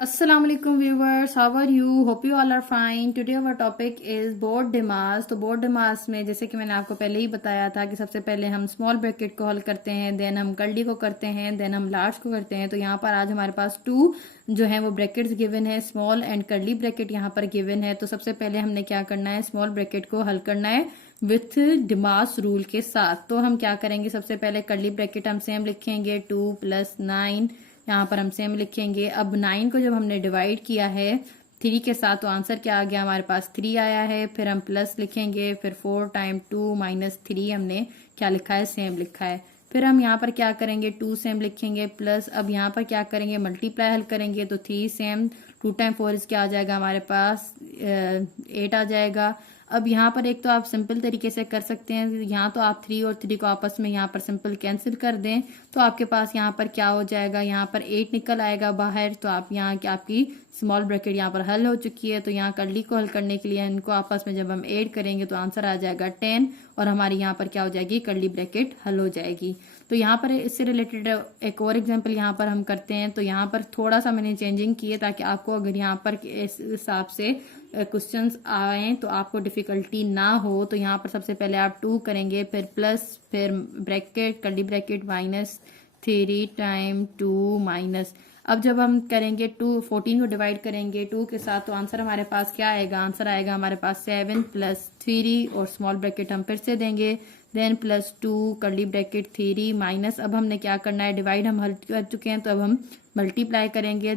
Assalamu alaikum viewers, how are you? Hope you all are fine. Today our topic is board demas. तो board demas में जैसे कि मैंने आपको पहले ही बताया था कि सबसे पहले हम स्मॉल ब्रैकेट को हल करते हैं, देन हम कर्ली को करते हैं, देन हम लार्ज को करते हैं। तो यहाँ पर आज हमारे पास टू जो है वो ब्रैकेट्स गिवन है, स्मॉल एंड कर्ली ब्रैकेट यहाँ पर गिवन है। तो सबसे पहले हमने क्या करना है, स्मॉल ब्रैकेट को हल करना है विथ डिमास रूल के साथ। तो हम क्या करेंगे, सबसे पहले कर्ली ब्रैकेट हम सेम लिखेंगे 2 + 9, यहाँ पर हम सेम लिखेंगे। अब 9 को जब हमने डिवाइड किया है 3 के साथ तो आंसर क्या आ गया, हमारे पास 3 आया है। फिर हम प्लस लिखेंगे, फिर 4 × 2 - 3 हमने क्या लिखा है, सेम लिखा है। फिर हम यहाँ पर क्या करेंगे, 2 सेम लिखेंगे प्लस अब यहाँ पर क्या करेंगे, मल्टीप्लाई हल करेंगे तो 3 सेम, 2 × 4 क्या आ जाएगा हमारे पास 8 आ जाएगा। अब यहाँ पर एक तो आप सिंपल तरीके से कर सकते हैं, यहाँ तो आप 3 और 3 को आपस में यहाँ पर सिंपल कैंसिल कर दें तो आपके पास यहाँ पर क्या हो जाएगा, यहाँ पर 8 निकल आएगा बाहर। तो आप यहाँ की आपकी स्मॉल ब्रैकेट यहाँ पर हल हो चुकी है। तो यहाँ कर्ली को हल करने के लिए इनको आपस में जब हम ऐड करेंगे तो आंसर आ जाएगा 10 और हमारी यहाँ पर क्या हो जाएगी, कर्ली ब्रैकेट हल हो जाएगी। तो यहाँ पर इससे रिलेटेड एक और एग्जांपल यहाँ पर हम करते हैं। तो यहाँ पर थोड़ा सा मैंने चेंजिंग की है ताकि आपको अगर यहाँ पर इस हिसाब से क्वेश्चंस आए तो आपको डिफिकल्टी ना हो। तो यहाँ पर सबसे पहले आप 2 करेंगे, फिर प्लस, फिर ब्रैकेट कर्ली ब्रैकेट -3 × 2 माइनस। अब जब हम करेंगे 14 को डिवाइड करेंगे 2 के साथ तो आंसर हमारे पास क्या आएगा, आंसर आएगा हमारे पास 7 + 3 और स्मॉल ब्रैकेट हम फिर से देंगे, देन +2 कर्ली ब्रैकेट 3 माइनस। अब हमने क्या करना है, डिवाइड हम हल कर चुके हैं तो अब हम मल्टीप्लाई करेंगे।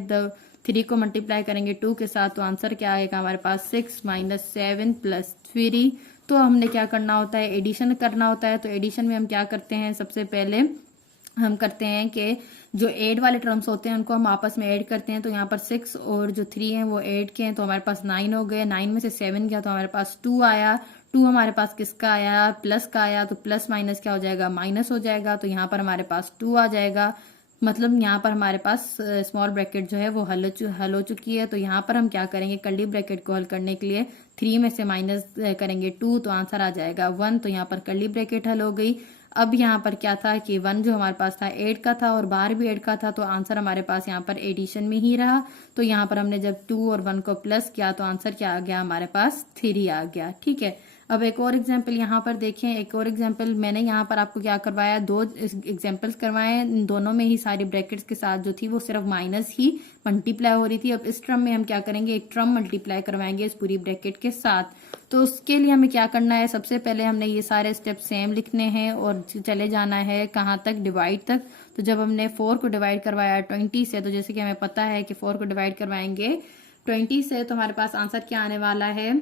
3 को मल्टीप्लाई करेंगे 2 के साथ तो आंसर क्या आएगा हमारे पास 6 - 7 + 3। तो हमने क्या करना होता है, एडिशन करना होता है। तो एडिशन में हम क्या करते हैं, सबसे पहले हम करते हैं कि जो ऐड वाले टर्म्स होते हैं उनको हम आपस में ऐड करते हैं। तो यहाँ पर 6 और जो 3 हैं वो ऐड के हैं तो हमारे पास 9 हो गए। 9 में से 7 गया तो हमारे पास 2 आया। 2 हमारे पास किसका आया, प्लस का आया। तो प्लस माइनस क्या हो जाएगा, माइनस हो जाएगा। तो यहाँ पर हमारे पास 2 आ जाएगा। मतलब यहाँ पर हमारे पास स्मॉल ब्रैकेट जो है वो हल हो चुकी है। तो यहाँ पर हम क्या करेंगे, कर्ली ब्रैकेट को हल करने के लिए 3 में से माइनस करेंगे 2 तो आंसर आ जाएगा 1। तो यहाँ पर कर्ली ब्रैकेट हल हो गई। अब यहाँ पर क्या था कि 1 जो हमारे पास था 8 का था और बाहर भी 8 का था तो आंसर हमारे पास यहाँ पर एडिशन में ही रहा। तो यहाँ पर हमने जब 2 और 1 को प्लस किया तो आंसर क्या आ गया, हमारे पास 3 आ गया। ठीक है, अब एक और एग्जाम्पल यहाँ पर देखें। एक और एग्जाम्पल मैंने यहाँ पर आपको क्या करवाया, 2 एग्जाम्पल्स करवाए। दोनों में ही सारी ब्रैकेट्स के साथ जो थी वो सिर्फ माइनस ही मल्टीप्लाई हो रही थी। अब इस टर्म में हम क्या करेंगे, एक टर्म मल्टीप्लाई करवाएंगे इस पूरी ब्रैकेट के साथ। तो उसके लिए हमें क्या करना है, सबसे पहले हमने ये सारे स्टेप सेम लिखने हैं और चले जाना है कहाँ तक, डिवाइड तक। तो जब हमने 4 को डिवाइड करवाया 20 से, तो जैसे कि हमें पता है कि 4 को डिवाइड करवाएंगे 20 से तो हमारे पास आंसर क्या आने वाला है।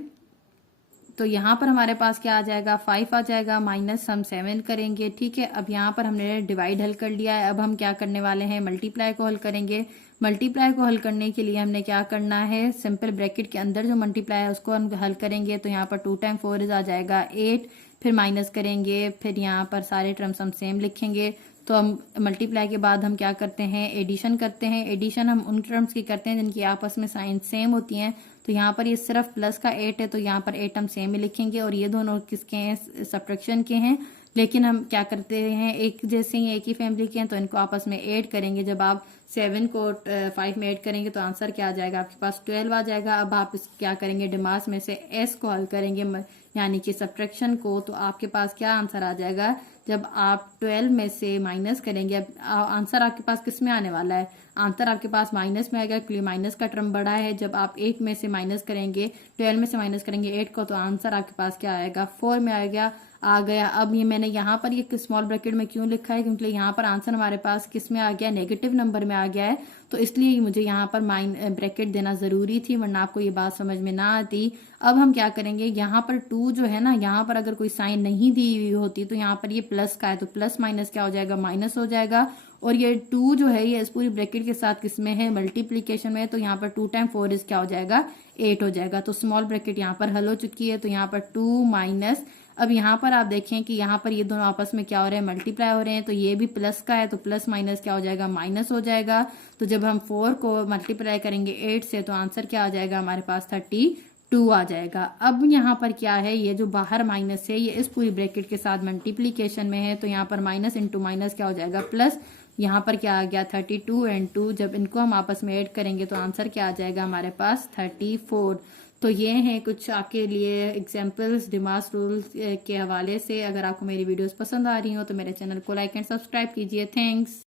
तो यहाँ पर हमारे पास क्या आ जाएगा, 5 आ जाएगा, माइनस हम 7 करेंगे। ठीक है, अब यहाँ पर हमने डिवाइड हल कर लिया है। अब हम क्या करने वाले हैं, मल्टीप्लाई को हल करेंगे। मल्टीप्लाई को हल करने के लिए हमने क्या करना है, सिंपल ब्रैकेट के अंदर जो मल्टीप्लाई है उसको हम हल करेंगे। तो यहाँ पर 2 × 4 आ जाएगा 8, फिर माइनस करेंगे, फिर यहाँ पर सारे टर्म्स हम सेम लिखेंगे। तो हम मल्टीप्लाई के बाद हम क्या करते हैं, एडिशन करते हैं। एडिशन हम उन टर्म्स की करते हैं जिनकी आपस में साइन सेम होती हैं। तो यहाँ पर ये सिर्फ प्लस का 8 है तो यहाँ पर 8 हम सेम ही लिखेंगे और ये दोनों किसके हैं, सब्ट्रैक्शन के हैं। लेकिन हम क्या करते हैं, एक जैसे ही एक ही फैमिली के हैं तो इनको आपस में ऐड करेंगे। जब आप 7 को 5 में ऐड करेंगे तो आंसर क्या आ जाएगा, आपके पास 12 आ जाएगा। अब आप इस क्या करेंगे, डिमास में से एस को हल करेंगे यानी कि सब्ट्रैक्शन को। तो आपके पास क्या आंसर आ जाएगा, जब आप 12 में से माइनस करेंगे। अब आंसर आपके पास किस में आने वाला है, आंसर आपके पास माइनस में आएगा क्योंकि माइनस का टर्म बड़ा है। जब आप 8 में से माइनस करेंगे, 12 में से माइनस करेंगे 8 को तो आंसर आपके पास क्या आएगा, 4 में आ गया। अब ये मैंने यहाँ पर ये स्मॉल ब्रैकेट में क्यों लिखा है, क्योंकि यहाँ पर आंसर हमारे पास किस में आ गया, नेगेटिव नंबर में आ गया है। तो इसलिए मुझे यहाँ पर ब्रैकेट देना जरूरी थी, वरना आपको ये बात समझ में ना आती। अब हम क्या करेंगे, यहाँ पर 2 जो है ना, यहाँ पर अगर कोई साइन नहीं दी हुई होती तो यहाँ पर ये प्लस का है तो प्लस माइनस क्या हो जाएगा, माइनस हो जाएगा। और ये 2 जो है ये इस पूरी ब्रैकेट के साथ किसमें है, मल्टीप्लीकेशन में। तो यहाँ पर 2 × 4 क्या हो जाएगा, 8 हो जाएगा। तो स्मॉल ब्रैकेट यहाँ पर हल हो चुकी है। तो यहाँ पर 2 माइनस, अब यहाँ पर आप देखें कि यहाँ पर ये दोनों आपस में क्या हो रहे हैं, मल्टीप्लाई हो रहे हैं। तो ये भी प्लस का है तो प्लस माइनस क्या हो जाएगा, माइनस हो जाएगा। तो जब हम 4 को मल्टीप्लाई करेंगे 8 से तो आंसर क्या आ जाएगा, हमारे पास 32 आ जाएगा। अब यहाँ पर क्या है, ये जो बाहर माइनस है ये इस पूरी ब्रैकेट के साथ मल्टीप्लीकेशन में है। तो यहाँ पर माइनस इंटू माइनस क्या हो जाएगा, प्लस। यहाँ पर क्या आ गया 32 एंड 2, जब इनको हम आपस में ऐड करेंगे तो आंसर क्या आ जाएगा हमारे पास 34। तो ये हैं कुछ आपके लिए एग्जाम्पल्स डिमास रूल के हवाले से। अगर आपको मेरी वीडियोस पसंद आ रही हो तो मेरे चैनल को लाइक एंड सब्सक्राइब कीजिए। थैंक्स।